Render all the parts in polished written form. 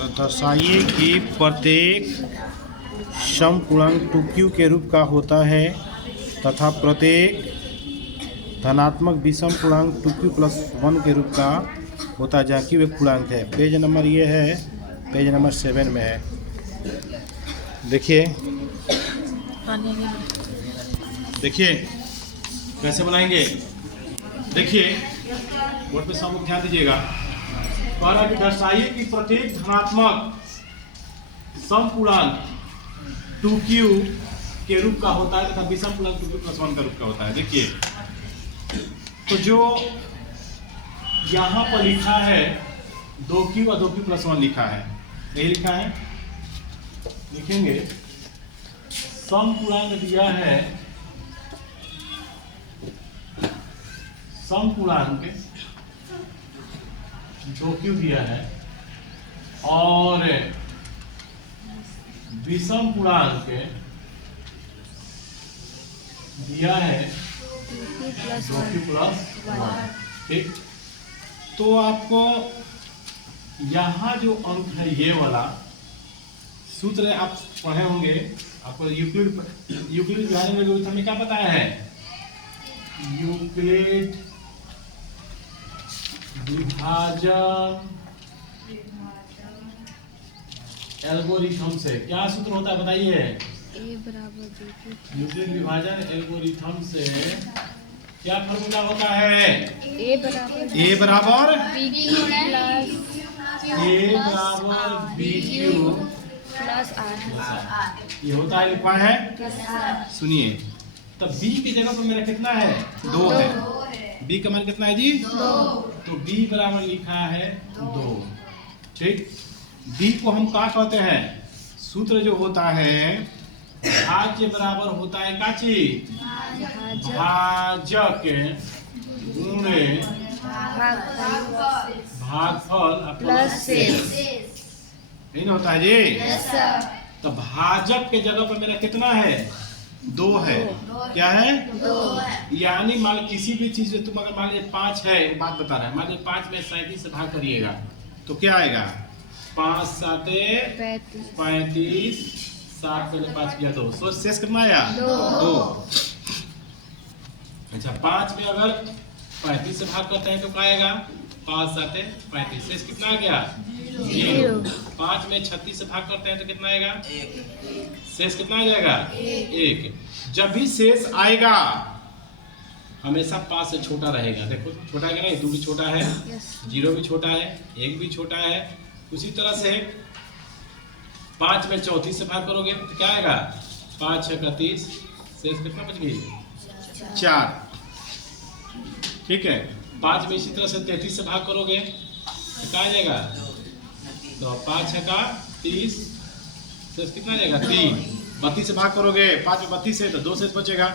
तो दर्शाइए कि प्रत्येक समपूर्णांक 2q के रूप का होता है तथा प्रत्येक धनात्मक विषम पूर्णांक 2q + 1 के रूप का होता है, जहाँ q एक पूर्णांक है। पेज नंबर ये है, पेज नंबर 7 में है। देखिए कैसे बनाएंगे। देखिए बोर्ड पे सब लोग ध्यान दीजिएगा। पहला कि दर्शाइए कि प्रत्येक धनात्मक समपूर्णांक 2q के रूप का होता है तथा विषम पूर्णांक 2q + 1 का रूप का होता है। देखिए तो जो यहाँ पर लिखा है 2q और 2q + 1 लिखा है, यही लिखा है। लिखेंगे समपूर्णांक दिया है, समपूर्णांक 2q दिया है और विषम पूर्णांक दिया है 2q + 1। ठीक, तो आपको यहाँ जो अंक है ये वाला सूत्र आप पढ़े होंगे, आपको यूक्लिड विभाजन एल्गोरिथम में क्या बताया है। यूक्लिड विभाजन एल्गोरिथम से क्या सूत्र होता है बताइए। यूक्लिड विभाजन एल्गोरिथम से क्या फॉर्मूला होता है। a बराबर bq + r ये होता है, लिखा है। सुनिए तब b की जगह पर मेरा कितना है 2 है। b का मान कितना है जी 2, तो b बराबर लिखा है 2। ठीक, b को हम क्या कहते हैं, सूत्र जो होता है भाज्य बराबर होता है का चीज भाजक गुणे भागफल प्लस शेष, यही ना होता है जी। तो भाजक के जगह पर मेरा कितना है 2 है। क्या है 2 है। यानी मान किसी भी चीज में तुम अगर मान लीजिए 5 है, एक बात बता रहा है, मान लीजिए 5 में 37 से भाग करिएगा तो क्या आएगा 5 × 7 = 35, 7 पहले 5 किया 2, सो शेष कितना आया 2। अच्छा 5 में अगर 35 से भाग करते हैं तो क्या आएगा 5 × 7 = 35, शेष कितना आ गया 0। 5 में 36 से भाग करते हैं तो कितना आएगा 1, शेष कितना आ जाएगा 1। जब भी शेष आएगा हमेशा 5 से छोटा रहेगा। देखो छोटा है ना, 2 भी छोटा है, 0 भी छोटा है, 1 भी छोटा है। उसी तरह से 5 में 34 से भाग करोगे तो क्या आएगा 5 × 6 = 30, शेष कितना बच गई 4। ठीक है, 5 में इसी तरह से 33 से भाग करोगे तो क्या आ जाएगा, तो 5 × 6 = 30, शेष कितना आ जाएगा 3। 32 से भाग करोगे 5 में 32 है तो 2 शेष बचेगा,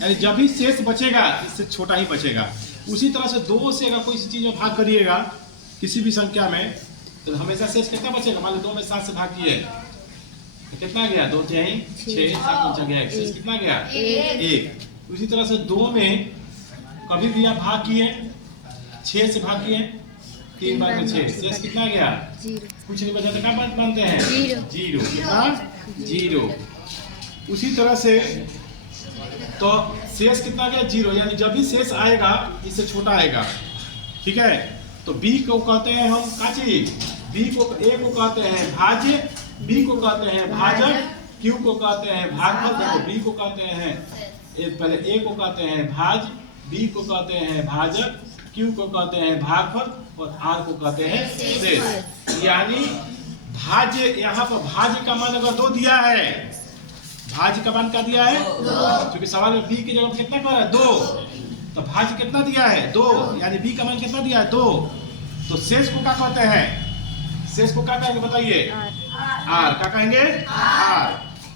यानी जब भी शेष बचेगा इससे छोटा ही बचेगा। उसी तरह से 2 से अगर कोई चीज में भाग करिएगा किसी भी संख्या में तो हमेशा शेष कितना बचेगा। मान लो 2 में 7 से भाग किए तो कितना गया 2 × 6 = 7 बचा गया, शेष कितना गया 1। उसी तरह से 2 में कभी भी आप भाग किए 6 से भाग किए 3 बार में 6, शेष कितना गया 0। कुछ नहीं बचा तो क्या मानते हैं 0, कितना 0। उसी तरह से तो शेष कितना गया 0, यानी जब भी शेष आएगा इससे छोटा आएगा। ठीक है, तो b को कहते हैं हम का चीज, b को a को कहते हैं भाज्य, b को कहते हैं भाजक, q को कहते हैं भागफल। देखो b को कहते हैं पहले a को कहते हैं भाज्य, b को कहते हैं भाजक, q को कहते हैं भागफल और r को कहते हैं शेष। यानी भाज्य, यहाँ पर भाज्य का मान अगर 2 दिया है, भाज्य का मान क्या दिया है 2, क्योंकि सवाल में b की जगह कितना कर रहा है 2, तो भाज्य कितना दिया है 2, यानी b का मान कितना दिया है 2। तो शेष को क्या कहते हैं, शेष को क्या कहेंगे बताइए r, क्या कहेंगे r।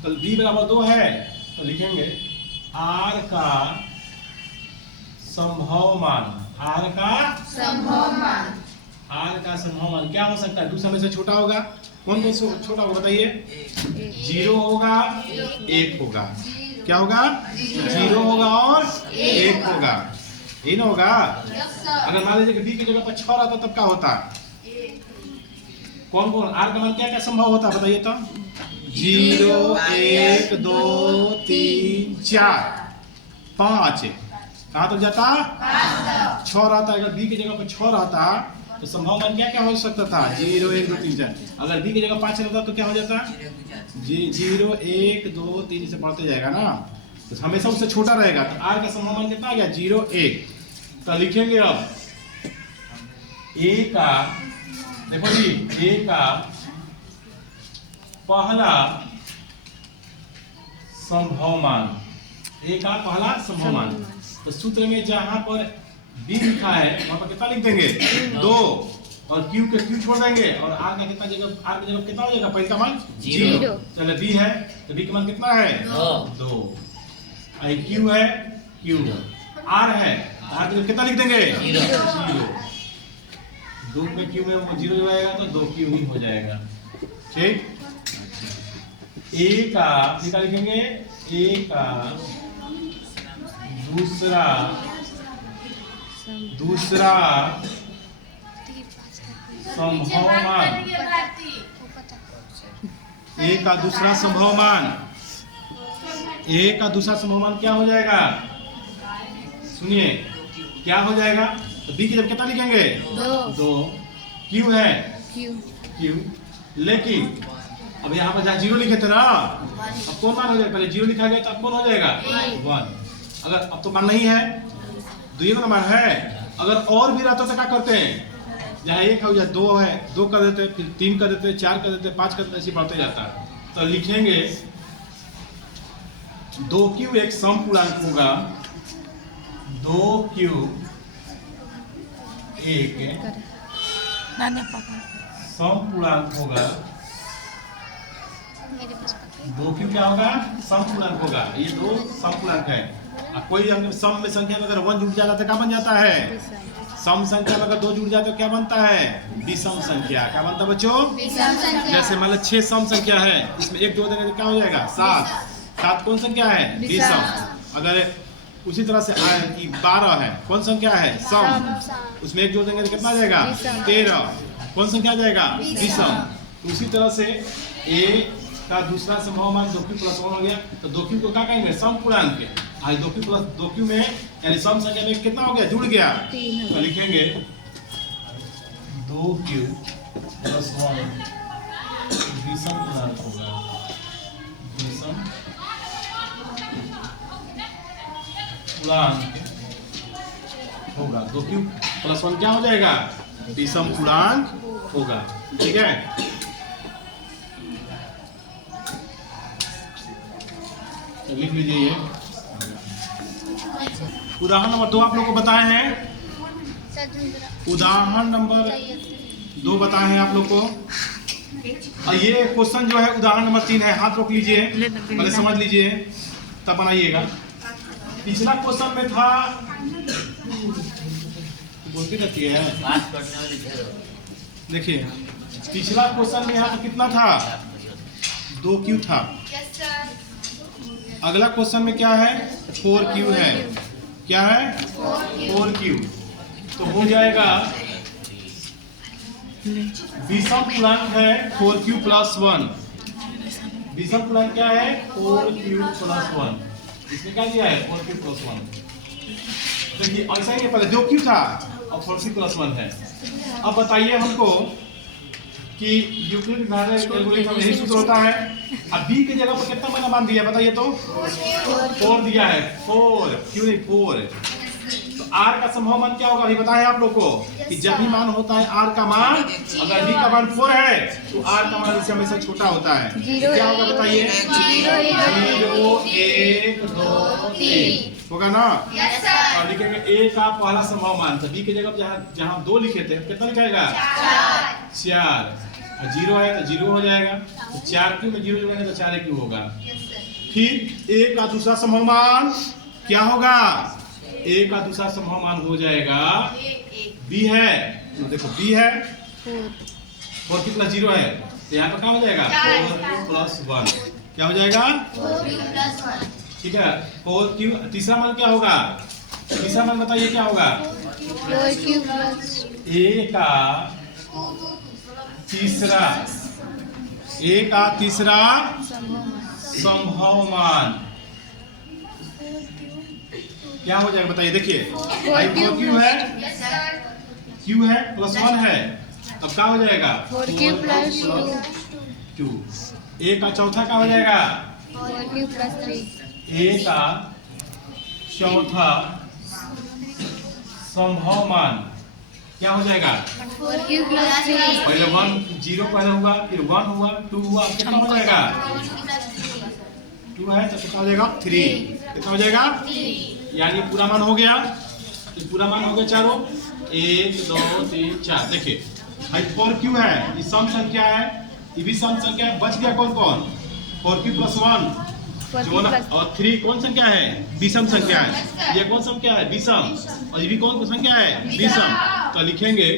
तो b बराबर 2 है तो लिखेंगे r का संभव मान, r का संभव मान क्या हो सकता है, 2 समय से छोटा होगा। कौन कौन से छोटा होगा बताइए 0 होगा 1 होगा, क्या होगा 0 होगा और 1 होगा, यही ना होगा। अगर मान लीजिए कि b की जगह पर 6 रहता तब क्या होता, कौन कौन आर का मान क्या क्या संभव होता है बताइए तो? 0 1 2 3 4 5 कहाँ तक जाता? 6 रहता। अगर बी की जगह पर 6 रहता तो संभव मान क्या क्या हो सकता था? 0 1 2 3 4। अगर बी की जगह 5 रहता तो क्या हो जाता? 0 1 2 3 से बढ़ते जाएगा ना, तो हमेशा उससे छोटा रहेगा। तो आर का संभव मान कितना आ गया? 0 1। तो लिखेंगे अब ए का, देखो जी, ए का पहला संभव मान, ए का पहला संभव मान। तो सूत्र में जहां पर बी लिखा है वहां पर कितना लिख देंगे? 2, और क्यू के क्यू छोड़ देंगे, और आर का कितना जगह, आर की जगह कितना हो जाएगा? पहले का मान 0। चलो बी है तो बी का मान कितना है? 2। आई क्यू है, क्यू आर है, आर की जगह कितना लिख देंगे? 0। 2 में क्यू में वो 0 हो जाएगा तो 2 क्यू ही हो जाएगा। ठीक। ए का क्या लिखेंगे? ए का दूसरा संभव मान, ए का दूसरा संभव मान, ए का दूसरा संभव मान क्या हो जाएगा? सुनिए क्या हो जाएगा? तो बी की जब कितना लिखेंगे? 2। क्यू है, क्यू, लेकिन अब यहाँ पर जहाँ 0 लिखे थे ना, अब कौन मान हो जाएगा? पहले 0 लिखा गया तो अब कौन हो जाएगा? 1। अगर अब तो मान नहीं है, 2 का मान है। अगर और भी रहता तो क्या करते हैं? जहाँ 1 है या 2 है, 2 कर देते, फिर 3 कर देते, 4 कर देते, 5 कर देते, ऐसे बढ़ते जाता है। तो लिखेंगे 2q एक समपूर्णांक होगा, 2q एक समपूर्णांक होगा। 2q क्या होगा? समपूर्णांक होगा। ये 2 समपूर्णांक है। अब कोई सम में संख्या में अगर 1 जुड़ जाता है तो क्या बन जाता है? सम संख्या में अगर 2 जुड़ जाते तो क्या बनता है? विषम संख्या। क्या बनता है बच्चों? जैसे मान लो 6 सम संख्या है, इसमें 1 जोड़ देंगे तो क्या हो जाएगा? 7। 7 कौन संख्या है? विषम। अगर उसी तरह से 12 है, कौन संख्या है? सम। उसमें 1 जोड़ देंगे तो कितना आ जाएगा? 13। कौन संख्या आ जाएगा? विषम। उसी तरह से ए का दूसरा संभव मान 2q + 1 हो गया। तो 2q को क्या कहेंगे? समपूर्णांक। आज 2q + 2q में यानी सम संख्या में कितना हो गया? जुड़ गया। तो लिखेंगे 2q + 1 विषम पूर्णांक होगा। विषम पूर्णांक होगा। 2q + 1 क्या हो जाएगा? विषम पूर्णांक होगा। ठीक है। तो लिख लीजिए ये उदाहरण नंबर 2 आप लोगों को बताए हैं। उदाहरण नंबर 2 बताए हैं आप लोग को। और ये क्वेश्चन जो है उदाहरण नंबर 3 है। हाथ रोक लीजिए, पहले समझ लीजिए तब बनाइएगा। पिछला क्वेश्चन में था, बोलती रहती है, देखिए पिछला क्वेश्चन में यहाँ पर कितना था? 2q था। अगला क्वेश्चन में क्या है? 4q है। क्या है? 4q। तो हो जाएगा विषम पूर्णांक है 4q + 1। विषम पूर्णांक क्या है? 4q + 1। इसमें क्या दिया है? 4q + 1। देखिए ऐसा ही पहले 2q था और 4q + 1 है। अब बताइए हमको कि यूक्लिड एल्गोरिथम यही सूत्र होता है। अब बी की जगह पर कितना मैंने मान दिया बताइए तो? 4 दिया है। 4 क्यों नहीं? 4। तो आर का संभव मान क्या होगा? अभी बताएं आप लोग को कि जब भी मान होता है आर का मान, अगर बी का मान 4 है तो आर का मान इससे हमेशा छोटा होता है। क्या होगा बताइए? 0 1 2 3 होगा ना। और लिखेंगे ए का पहला संभव मान। तो बी की जगह जहाँ 2 लिखे थे कितना लिखाएगा? 4। और 0 है तो 0 हो जाएगा। तो 4q में 0 जोड़ेंगे तो 4q होगा। फिर ए का दूसरा संभव मान क्या होगा? ए का दूसरा संभव मान हो जाएगा बी है। तो देखो बी है 4 कितना 0 है, तो यहाँ पर क्या हो जाएगा? 4q + 1। क्या हो जाएगा? 4q + 1। ठीक है। 4q। तीसरा मान क्या होगा? तीसरा मान बताइए क्या होगा? 4q + ए का तीसरा ए का तीसरा संभव मान क्या हो जाएगा बताइए। देखिए आई 4q है, q है प्लस 1 है, अब क्या हो जाएगा 4q प्लस 2। ए का चौथा क्या हो जाएगा 4q प्लस 3। ए का चौथा संभव मान क्या हो जाएगा 4q प्लस 3। पहले 1 0 पहले हुआ, फिर 1 हुआ, 2 हुआ, कितना हो जाएगा 2 है तो कितना हो जाएगा 3। कितना हो जाएगा यानी पूरा मान हो गया। तो पूरा मान हो गया चारों 1 2 3 4। देखिए भाई 4q है, ये सम संख्या है, ये भी सम संख्या है। बच गया कौन कौन 4q प्लस 1 और 3 कौन संख्या है विषम संख्या है। ये कौन संख्या है विषम, और ये भी कौन संख्या है विषम। तो लिखेंगे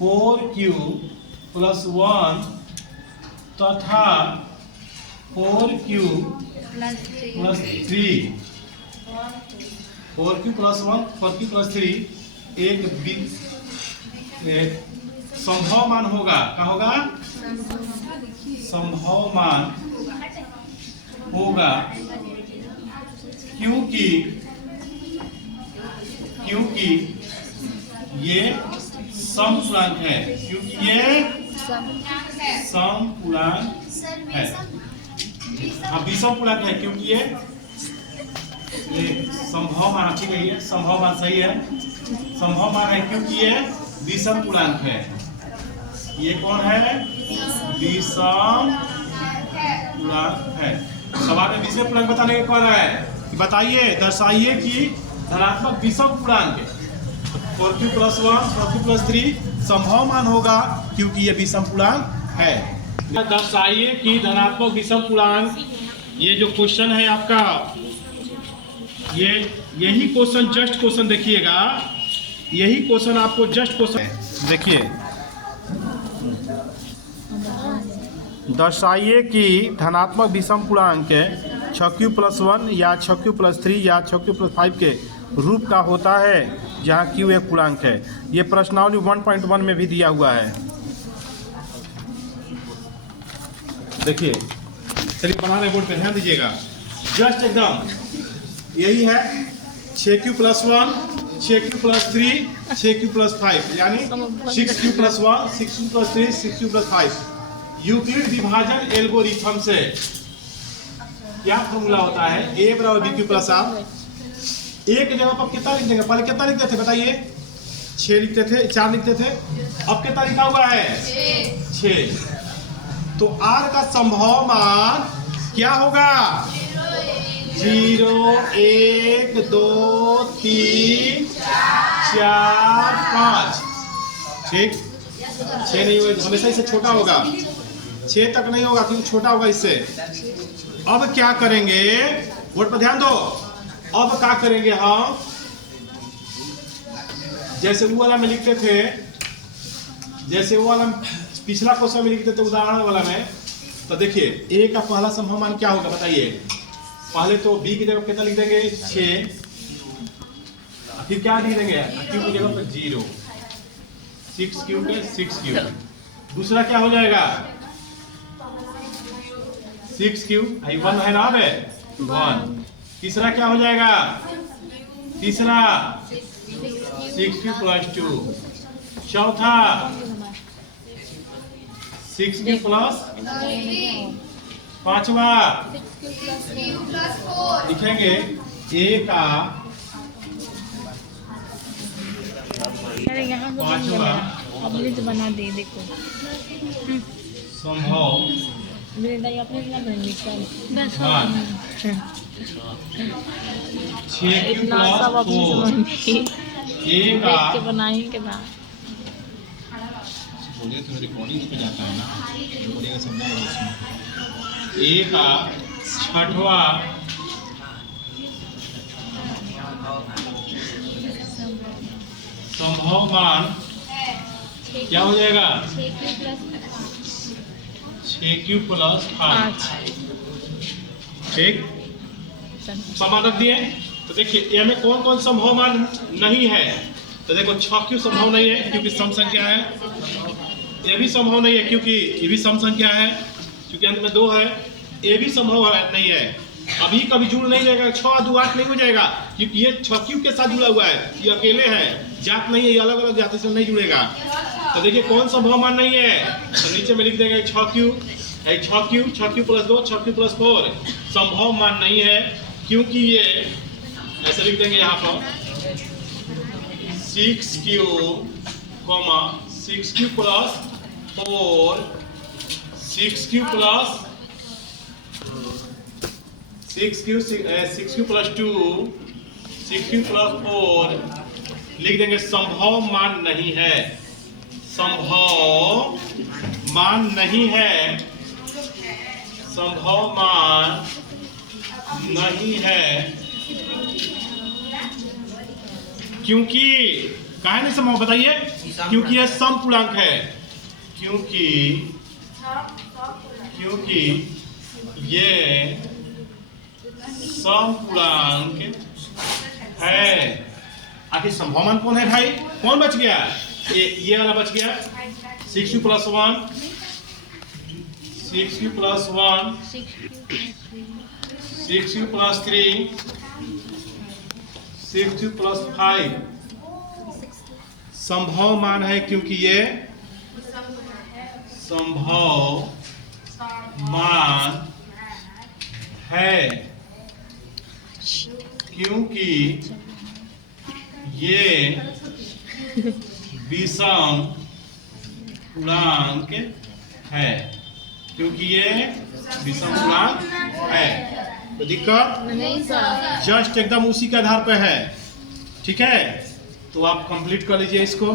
4q प्लस 1 तथा 4q plus 3। 4q plus 1 4q plus 3 एक संभव मान होगा। क्या होगा संभव मान होगा, क्योंकि ये समपूर्णांक है, क्योंकि ये समपूर्णांक है। हाँ विषम पूर्णांक है, क्योंकि ये संभव मान ठीक है, संभव मान सही है, संभव मान है क्योंकि ये विषम पूर्णांक है। ये कौन है विषम पूर्णांक है। सवाल में विषम पूर्णांक बताने का कह रहा है कि बताइए दर्शाइए कि धनात्मक विषम पूर्णांक 4q प्लस 1 4q प्लस 3 संभव मान होगा क्योंकि ये विषम पूर्णांक है। दर्शाइए कि धनात्मक विषम पूर्णांक, ये जो क्वेश्चन है आपका, ये यही क्वेश्चन जस्ट क्वेश्चन देखिएगा, यही क्वेश्चन आपको जस्ट क्वेश्चन देखिए। दर्शाइए कि धनात्मक विषम पूर्णांक 6q प्लस 1 या 6q प्लस 3 या 6q प्लस 5 के रूप का होता है जहाँ q एक पूर्णांक है। ये प्रश्नावली 1.1 में भी दिया हुआ है। देखिए चलिए बना रहे बोर्ड पे ध्यान दीजिएगा, जस्ट एकदम यही है 6q plus 1 6q plus 3 6q plus 5 यानी 6q plus 1 6q plus 3 6q plus 5। Euclid विभाजन एल्गोरिथम से क्या फॉर्मूला होता है a बराबर bq प्लस r। एक जगह पर कितना लिख देंगे, पहले कितना लिखते थे बताइए 6 लिखते थे 4 लिखते थे, अब कितना लिखा हुआ है 6। तो r का संभव मान क्या होगा 0 1 2 3 4 5। ठीक 6 नहीं होगा, हमेशा इससे छोटा होगा, 6 तक नहीं होगा क्योंकि छोटा होगा इससे। अब क्या करेंगे बोर्ड पर ध्यान दो, अब क्या करेंगे हम जैसे वो वाला में लिखते थे, जैसे वो वाला पिछला क्वेश्चन में लिखते थे उदाहरण वाला में। तो देखिए a का पहला संभव मान क्या होगा बताइए। पहले तो b की जगह कितना लिख देंगे 6, फिर क्या लिख देंगे q की जगह पर 0 6q पे 6q। दूसरा क्या हो जाएगा 6q 1 है ना 1। तीसरा क्या हो जाएगा, तीसरा 6q प्लस 2। चौथा 6q प्लस 5वां लिखेंगे a का 5वां बना दे देखो संभव मान 6q प्लस 4 a का बनाएंगे ना बोलिए तो रिकॉर्डिंग पे जाता है ना, बोलिएगा समझाएगा उसमें। a का 6वां संभव मान क्या हो जाएगा 6q प्लस 5। ठीक समान रख दिए। तो देखिए ये में कौन कौन संभव मान नहीं है, तो देखो 6q संभव नहीं है क्योंकि सम संख्या है, ये भी संभव नहीं है क्योंकि ये भी सम संख्या है, क्योंकि अंत में 2 है। ये भी संभव नहीं है, अभी कभी जुड़ नहीं जाएगा, 6 2 8 नहीं हो जाएगा, क्योंकि ये 6 क्यूब के साथ जुड़ा हुआ है, ये अकेले है, जात नहीं है, ये अलग अलग जाति से नहीं जुड़ेगा। तो देखिए कौन संभव मान नहीं है, तो नीचे में लिख देंगे 6 cube, 6 cube plus 2, 6 cube plus 4 संभव मान नहीं है, क्योंकि ये ऐसे लिख देंगे यहाँ पर 6 cube, 6 cube plus 4, 6 cube plus 6 cube plus 2, 6 cube plus 4 लिख देंगे। संभव मान नहीं है, संभव मान नहीं है, संभव मान नहीं है, क्योंकि काहे नहीं संभव बताइए, क्योंकि यह समपूर्णांक है, क्योंकि ये समपूर्णांक है। आखिर संभव मान कौन है भाई, कौन बच गया, ये वाला बच गया, 6 cube plus 1, 6 cube plus 1, 6 cube plus 3, 6 cube plus 5 संभव मान है, क्योंकि ये संभव मान है, क्योंकि ये विषम पूर्णांक है, क्योंकि ये विषम पूर्णांक है। तो दिक्कत नहीं सर। जस्ट एकदम उसी के आधार पे है, ठीक है। तो आप कंप्लीट कर लीजिए इसको।